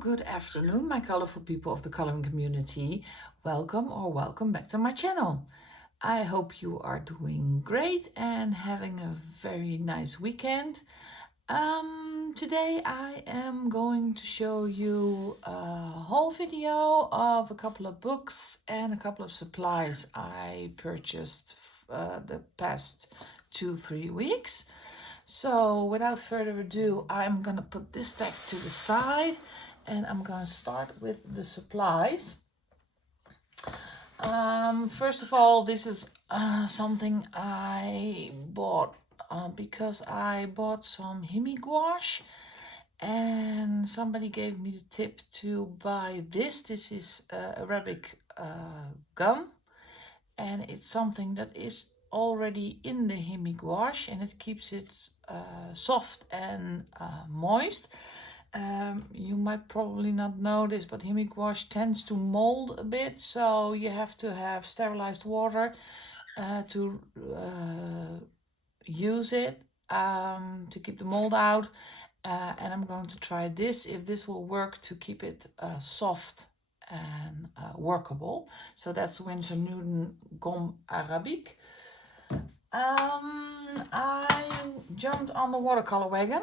Good afternoon, my colorful people of the coloring community. Welcome back to my channel. I hope you are doing great and having a very nice weekend. Today I am going to show you a whole video of a couple of books and a couple of supplies I purchased the past 2-3 weeks. So without further ado, I'm gonna put this stack to the side and I'm gonna start with the supplies. First of all, this is something I bought because I bought some Himi gouache and somebody gave me the tip to buy this. This is Arabic gum, and it's something that is already in the Himi gouache and it keeps it soft and moist. You might probably not know this, but Himi gouache tends to mold a bit, so you have to have sterilized water to use it to keep the mold out. And I'm going to try this, if this will work to keep it soft and workable. So that's Winsor Newton Gomme Arabique. I jumped on the watercolor wagon.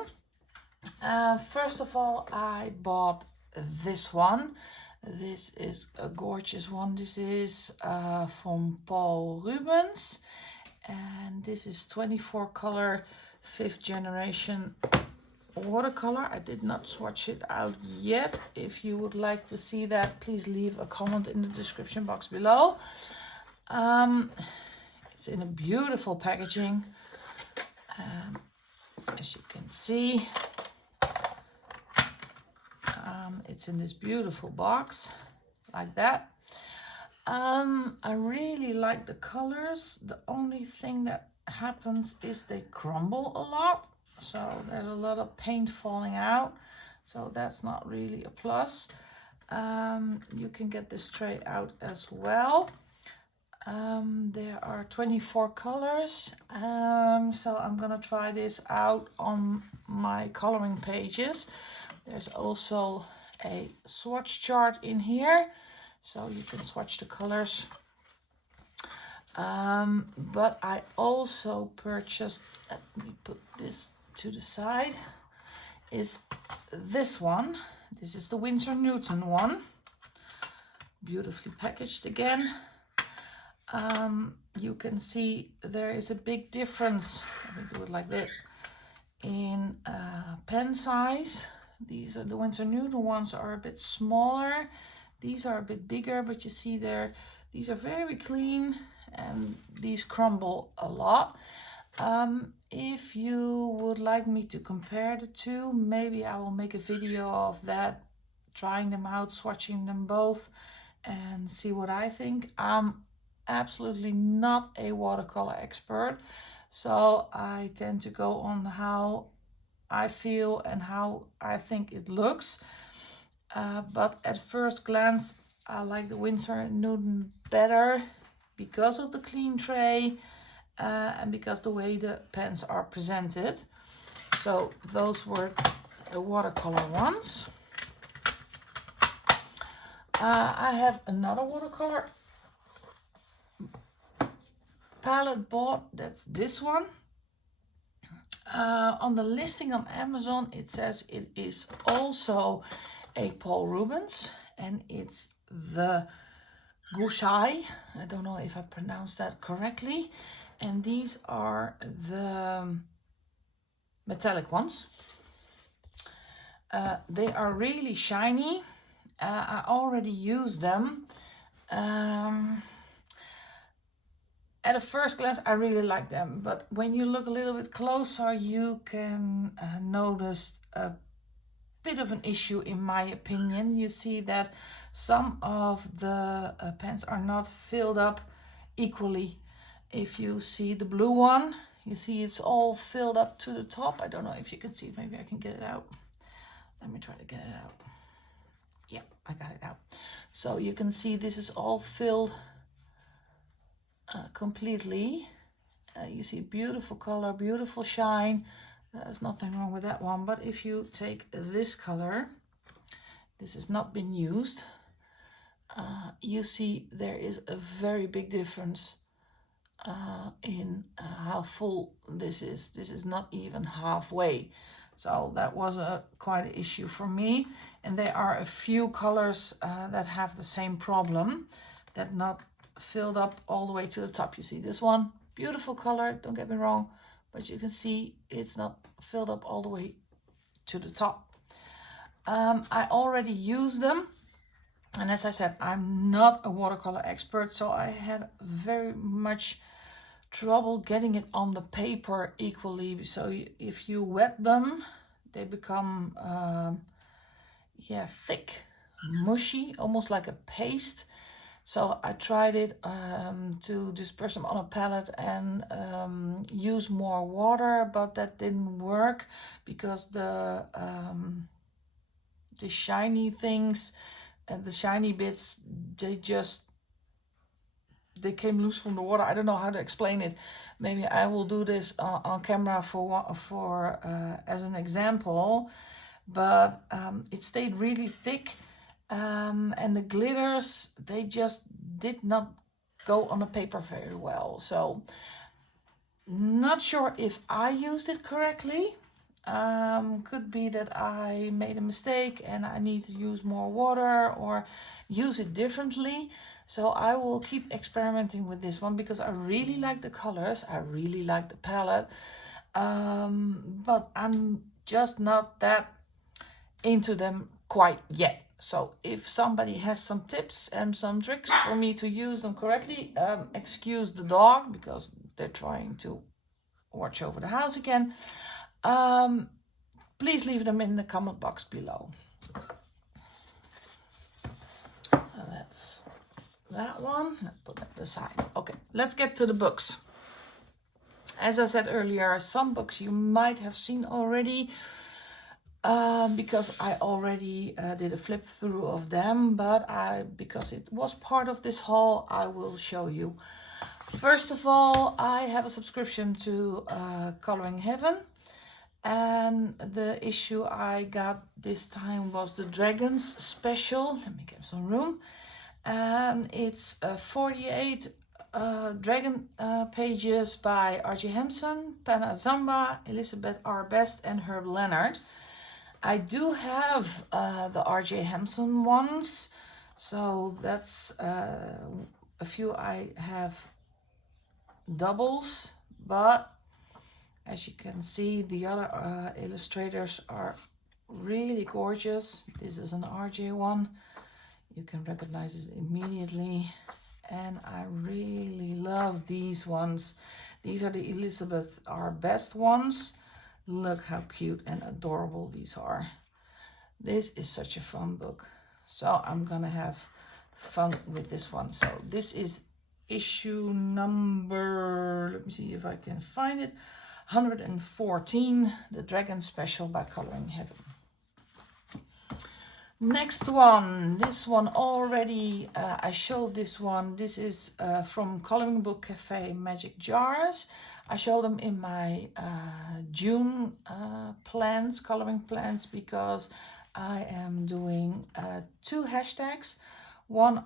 First of all, I bought this one. This is a gorgeous one. This is from Paul Rubens, and this is 24 color 5th generation watercolor. I did not swatch it out yet. If you would like to see that, please leave a comment in the description box below. It's in a beautiful packaging, as you can see. It's in this beautiful box like that. I really like the colors. The only thing that happens is they crumble a lot, so there's a lot of paint falling out, so that's not really a plus. You can get this tray out as well. There are 24 colors, so I'm gonna try this out on my coloring pages. There's also a swatch chart in here, so you can swatch the colors. But I also purchased, let me put this to the side, is this one. This is the Winsor Newton one, beautifully packaged again. You can see there is a big difference, let me do it like that, in pen size. These are the Winsor Newton ones are a bit smaller. These are a bit bigger, but you see there, these are very clean and these crumble a lot. If you would like me to compare the two, maybe I will make a video of that, trying them out, swatching them both and see what I think. I'm absolutely not a watercolor expert, so I tend to go on how I feel and how I think it looks. But at first glance, I like the Winsor Newton better because of the clean tray and because the way the pens are presented. So those were the watercolor ones. I have another watercolor palette bought, that's this one. On the listing on Amazon, it says it is also a Paul Rubens, and it's the Gouache. I don't know if I pronounced that correctly. And these are the metallic ones. They are really shiny. I already used them. At a first glance, I really like them, but when you look a little bit closer, you can notice a bit of an issue, in my opinion. You see that some of the pens are not filled up equally. If you see the blue one, you see it's all filled up to the top. I don't know if you can see it. Maybe I can get it out. Let me try to get it out. Yeah, I got it out. So you can see this is all filled completely. You see beautiful color, beautiful shine. There's nothing wrong with that one. But if you take this color, this has not been used, you see there is a very big difference in how full this is. This is not even halfway. So that was quite an issue for me. And there are a few colors that have the same problem, that not filled up all the way to the top. You see this one, beautiful color, don't get me wrong, but you can see it's not filled up all the way to the top. I already used them. And as I said, I'm not a watercolor expert, so I had very much trouble getting it on the paper equally. So if you wet them, they become thick, mushy, almost like a paste. So I tried it to disperse them on a palette and use more water, but that didn't work because the shiny things and the shiny bits, they came loose from the water. I don't know how to explain it. Maybe I will do this on camera for as an example. But it stayed really thick, and the glitters, they just did not go on the paper very well. So not sure if I used it correctly. Could be that I made a mistake and I need to use more water or use it differently. So I will keep experimenting with this one because I really like the colors. I really like the palette. But I'm just not that into them quite yet. So if somebody has some tips and some tricks for me to use them correctly, excuse the dog because they're trying to watch over the house again. Please leave them in the comment box below. That's that one. Let's put that aside. Okay, let's get to the books. As I said earlier, some books you might have seen already because I already did a flip through of them, but because it was part of this haul, I will show you. First of all, I have a subscription to Coloring Heaven. And the issue I got this time was the Dragons special. Let me get some room. And it's 48 dragon pages by R.J. Hampson, Panna Zamba, Elizabeth R. Best, and Herb Leonard. I do have the R.J. Hampson ones, so that's a few I have doubles, but as you can see, the other illustrators are really gorgeous. This is an RJ one. You can recognize it immediately. And I really love these ones. These are the Elizabeth R. Best ones. Look how cute and adorable these are. This is such a fun book. So I'm gonna have fun with this one. So this is issue number, let me see if I can find it, 114, the Dragon Special by Coloring Heaven. Next one, this one already, I showed this one. This is from Coloring Book Cafe Magic Jars. I showed them in my June coloring plans, because I am doing 2 hashtags. One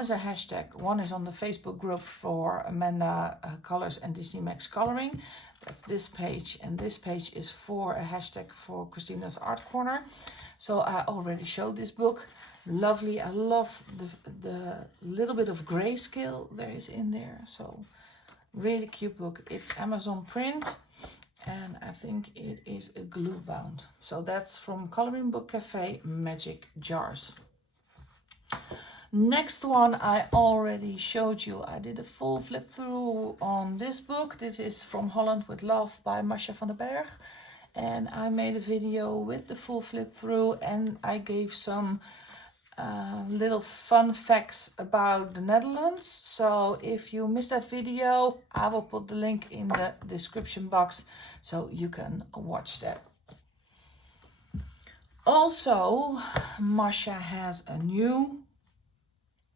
is a hashtag. One is on the Facebook group for Amanda Colors and Disney Max Coloring. That's this page, and this page is for a hashtag for Christina's Art Corner. So I already showed this book. Lovely. I love the little bit of grayscale there is in there. So really cute book. It's Amazon print, and I think it is a glue bound. So that's from Coloring Book Cafe Magic Jars. Next one I already showed you. I did a full flip through on this book. This is From Holland with Love by Masha van den Berg. And I made a video with the full flip through, and I gave some little fun facts about the Netherlands. So if you missed that video, I will put the link in the description box so you can watch that. Also, Masha has a new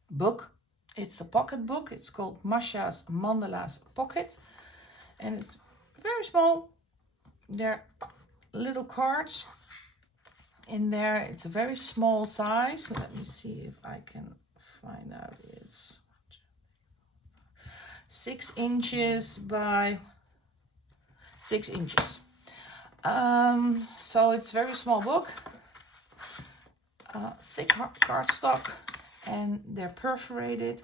book. It's a pocket book. It's called Masha's Mandalas Pocket, and it's very small. They're little cards, in there. It's a very small size. Let me see if I can find out. It's 6 inches by 6 inches. So it's a very small book, thick cardstock, and they're perforated,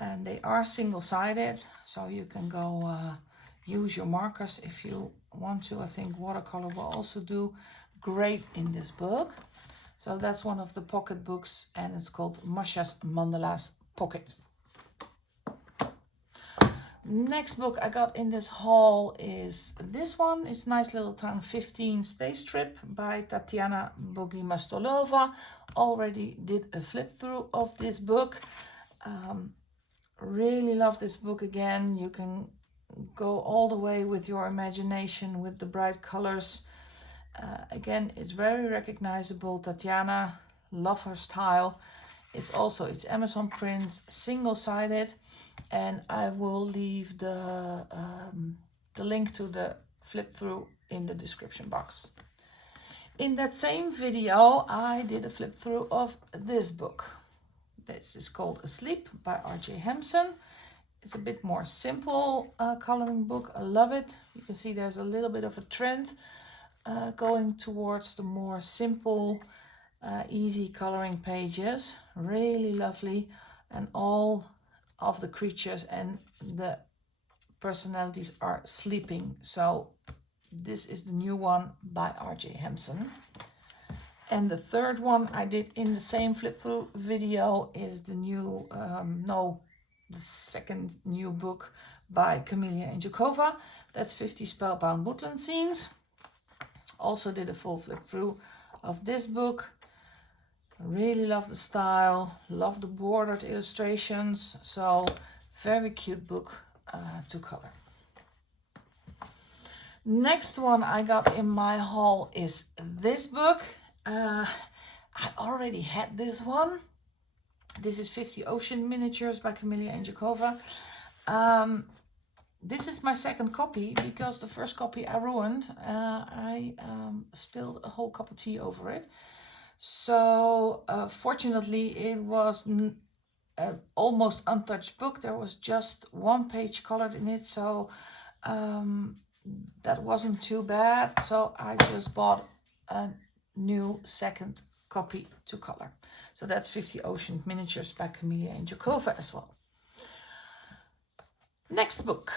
and they are single-sided, so you can go use your markers if you want to. I think watercolor will also do great in this book. So that's one of the pocket books, and it's called Masha's Mandalas Pocket. Next book I got in this haul is this one. It's Nice Little Town 15 Space Trip by Tatiana Bogimastolova. Already did a flip through of this book. Really love this book again. You can go all the way with your imagination with the bright colors. Again, it's very recognizable. Tatiana, love her style. It's Amazon print, single-sided, and I will leave the link to the flip through in the description box. In that same video, I did a flip through of this book. This is called Asleep by R.J. Hampson. It's a bit more simple coloring book. I love it. You can see there's a little bit of a trend going towards the more simple, easy coloring pages. Really lovely, and all of the creatures and the personalities are sleeping. So this is the new one by R.J. Hampson. And the third one I did in the same flip through video is the new the second new book by Camelia Angelkova. That's 50 Spellbound Woodland Scenes. Also did a full flip through of this book. Really love the style, love the bordered illustrations. So very cute book to color. Next one I got in my haul is this book. I already had this one. This is 50 Ocean Miniatures by Camelia Angelkova. This is my second copy because the first copy I ruined. I spilled a whole cup of tea over it. So fortunately it was an almost untouched book. There was just one page colored in it, so that wasn't too bad. So I just bought a new second copy to color. So that's 50 Ocean Miniatures by Camelia Angelkova as well. Next book.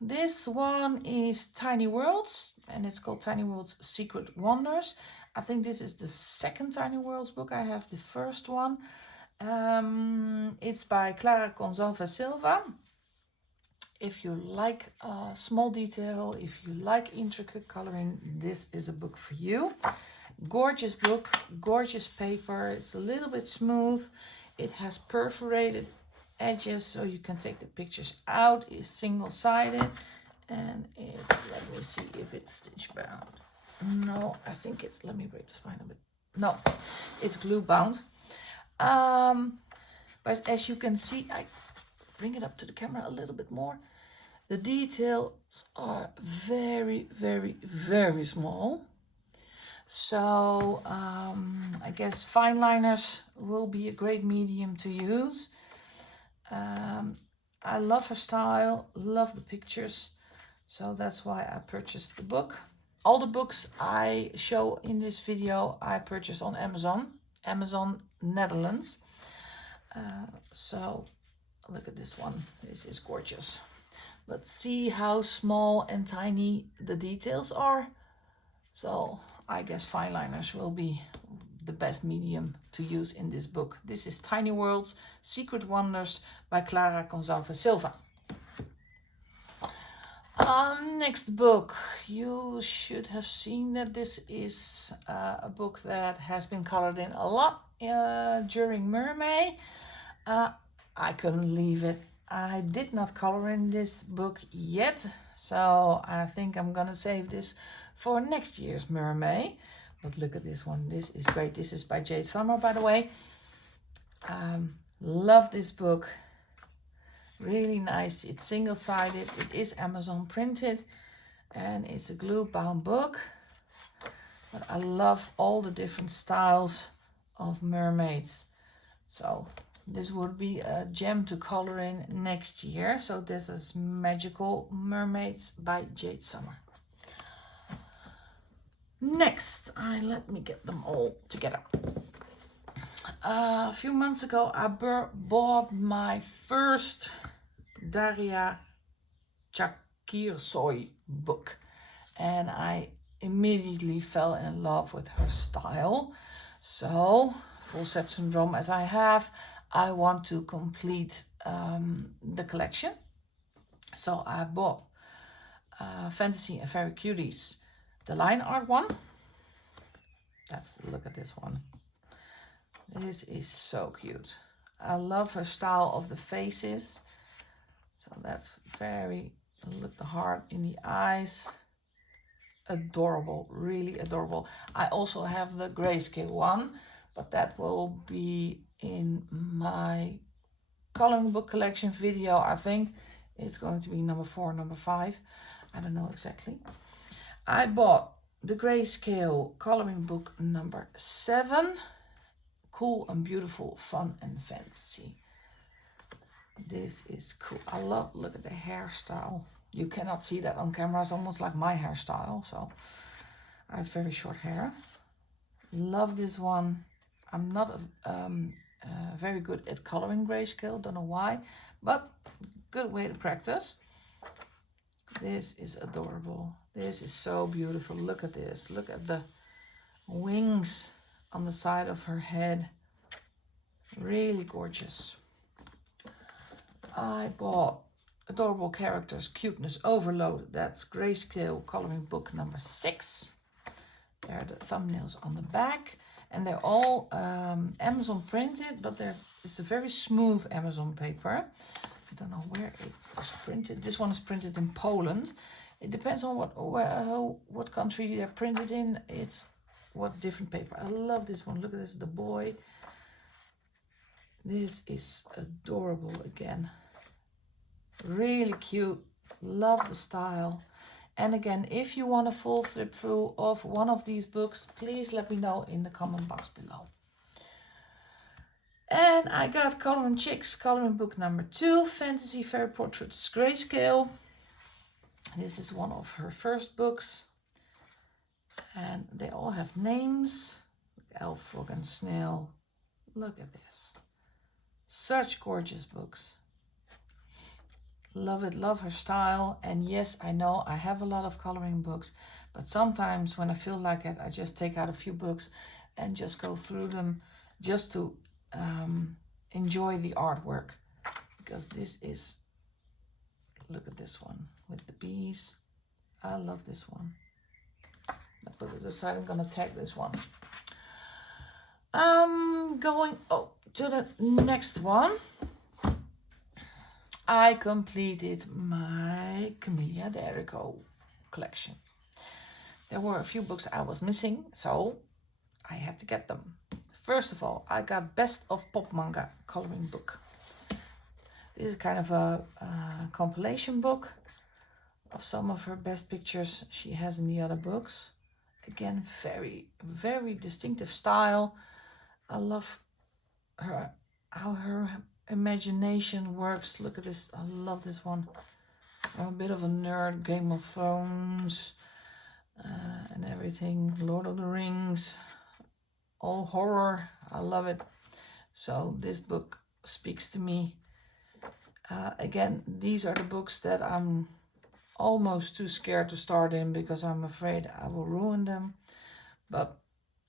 This one is Tiny Worlds, and it's called Tiny Worlds Secret Wonders. I think this is the second Tiny Worlds book. I have the first one. It's by Clara Gonzalez Silva. If you like small detail, if you like intricate coloring, this is a book for you. Gorgeous book, gorgeous paper. It's a little bit smooth. It has perforated edges so you can take the pictures out. It's single-sided, and it's, let me see if it's stitch bound. No, I think it's, let me break the spine a bit. No, it's glue bound. But as you can see, I bring it up to the camera a little bit more. The details are very, very, very small. So I guess fine liners will be a great medium to use. I love her style, love the pictures. So that's why I purchased the book. All the books I show in this video, I purchased on Amazon Netherlands. So look at this one. This is gorgeous. But see how small and tiny the details are. So I guess fine liners will be the best medium to use in this book. This is Tiny Worlds Secret Wonders by Clara Gonzalez Silva. Next book, you should have seen that this is a book that has been colored in a lot during Mermay. I couldn't leave it. I did not color in this book yet, so I think I'm gonna save this for next year's Mermay. But look at this one. This is great. This is by Jade Summer, by the way. Love this book. Really nice. It's single-sided. It is Amazon printed, and it's a glue-bound book. But I love all the different styles of mermaids. So this would be a gem to color in next year. So this is Magical Mermaids by Jade Summer. Next, let me get them all together. A few months ago, I bought my first Daria Chakirsoi book, and I immediately fell in love with her style. So, full set syndrome as I have, I want to complete the collection. So I bought Fantasy and Fairy Cuties, the line art one. Look at this one. This is so cute. I love her style of the faces. So that's very, look, the heart in the eyes. Adorable, really adorable. I also have the grayscale one, but that will be in my coloring book collection video. I think it's going to be number 4, number 5. I don't know exactly. I bought the grayscale coloring book number 7. Cool and Beautiful, Fun and Fantasy. This is cool. I love, look at the hairstyle. You cannot see that on camera. It's almost like my hairstyle. So I have very short hair. Love this one. I'm not very good at coloring grayscale. Don't know why, but good way to practice. This is adorable. This is so beautiful. Look at this. Look at the wings on the side of her head. Really gorgeous. I bought Adorable Characters, Cuteness Overloaded. That's grayscale coloring book number 6. There are the thumbnails on the back. And they're all Amazon printed, but it's a very smooth Amazon paper. I don't know where it was printed. This one is printed in Poland. It depends on what country they're printed in. It's what different paper. I love this one. Look at this, the boy. This is adorable again. Really cute. Love the style. And again, if you want a full flip through of one of these books, please let me know in the comment box below. And I got Coloring Chicks, coloring book number 2, Fantasy Fairy Portraits grayscale. This is one of her first books. And they all have names. Elf, Frog and Snail. Look at this. Such gorgeous books. Love it, love her style. And yes, I know I have a lot of coloring books, but sometimes when I feel like it, I just take out a few books and just go through them just to enjoy the artwork. Because this is, look at this one with the bees. I love this one. I put it aside, I'm gonna tag this one. Going to the next one. I completed my Camellia d'Erico collection. There were a few books I was missing, so I had to get them. First of all, I got Best of Pop Manga coloring book. This is kind of a compilation book of some of her best pictures she has in the other books. Again, very, very distinctive style. I love her, how her imagination works. Look at this. I love this one. I'm a bit of a nerd. Game of Thrones and everything. Lord of the Rings. All horror. I love it. So this book speaks to me. Again, these are the books that I'm almost too scared to start in because I'm afraid I will ruin them. But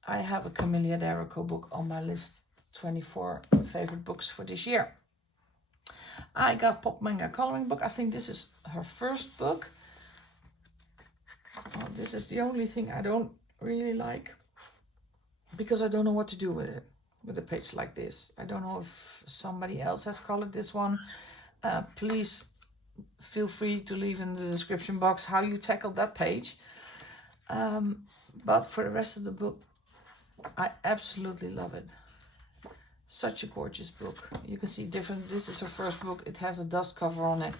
I have a Camellia d'Erico book on my list. 24 favorite books for this year. I got Pop Manga coloring book. I think this is her first book. Oh, this is the only thing I don't really like because I don't know what to do with it, with a page like this. I don't know if somebody else has colored this one. Please feel free to leave in the description box how you tackled that page. But for the rest of the book, I absolutely love it. Such a gorgeous book. You can see different. This is her first book. It has a dust cover on it.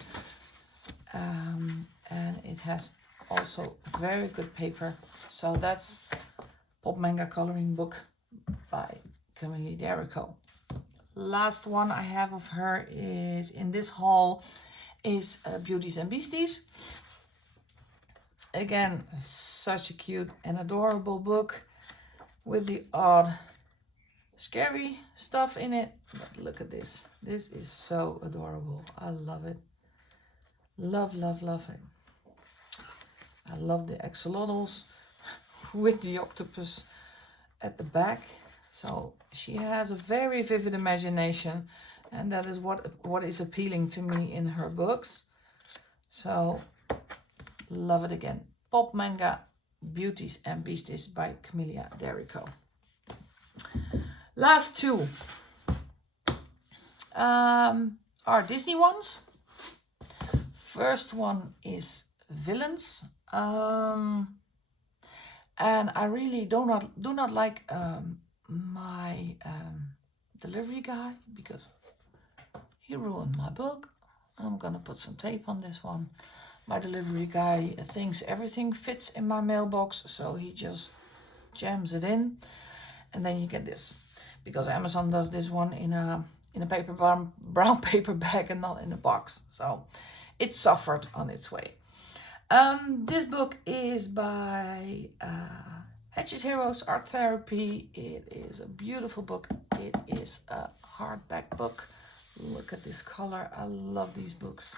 And it has also very good paper. So that's pop manga coloring book by Camille Derico. Last one I have of her is in this haul is Beauties and Beasties. Again, such a cute and adorable book with the odd scary stuff in it. But look at this. This is so adorable. I love it. Love, love, love it. I love the axolotls with the octopus at the back. So she has a very vivid imagination, and that is what is appealing to me in her books. So love it again. Pop manga Beauties and Beasties by Camilla Derico. Last two are Disney ones. First one is Villains. And I really do not like my delivery guy because he ruined my book. I'm gonna put some tape on this one. My delivery guy thinks everything fits in my mailbox, so he just jams it in, and then you get this. Because Amazon does this one in a paper brown paper bag and not in a box, so it suffered on its way. This book is by Hatchet Heroes Art Therapy. It is a beautiful book. It is a hardback book. Look at this color. I love these books.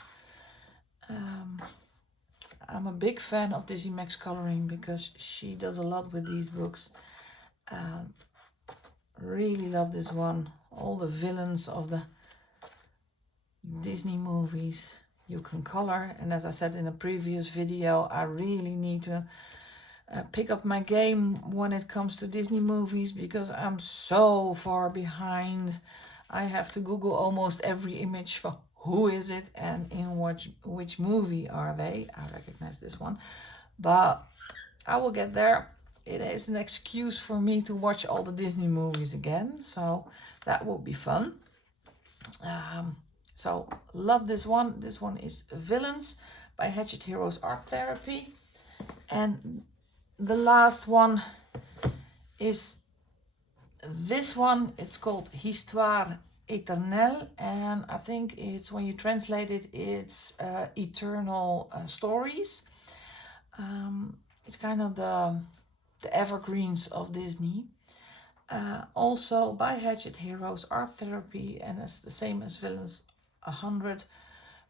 I'm a big fan of Dizzy Max Coloring because she does a lot with these books. Really love this one. All the villains of the Disney movies you can color, and as I said in a previous video, I really need to pick up my game when it comes to Disney movies because I'm so far behind. I have to Google almost every image for who is it and in which movie are they. I recognize this one, but I will get there. It is an excuse for me to watch all the Disney movies again, so that will be fun. So love this one. This one is Villains by Hatchet Heroes Art Therapy. And the last one is this one. It's called Histoire Éternelle, and I think it's, when you translate it, it's Eternal Stories. It's kind of the evergreens of Disney. Also by Hatchet Heroes Art Therapy, and it's the same as Villains. 100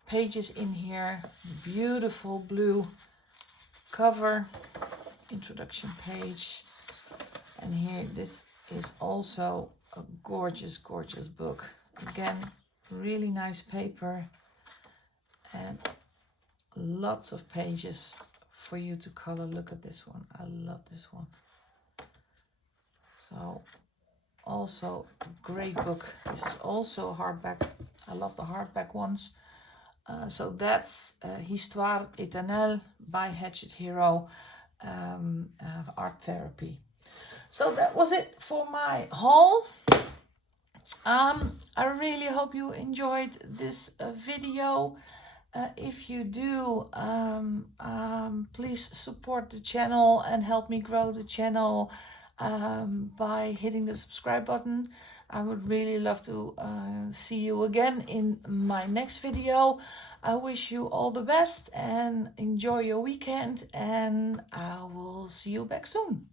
pages in here. Beautiful blue cover, introduction page, and here this is also a gorgeous book. Again, really nice paper and lots of pages for you to color. Look at this one. I love this one. So also a great book. This is also hardback. I love the hardback ones. So that's Histoire Éternelle by Hatchet Hero Art Therapy. So that was it for my haul. I really hope you enjoyed this video. If you do, please support the channel and help me grow the channel by hitting the subscribe button. I would really love to see you again in my next video. I wish you all the best and enjoy your weekend, and I will see you back soon.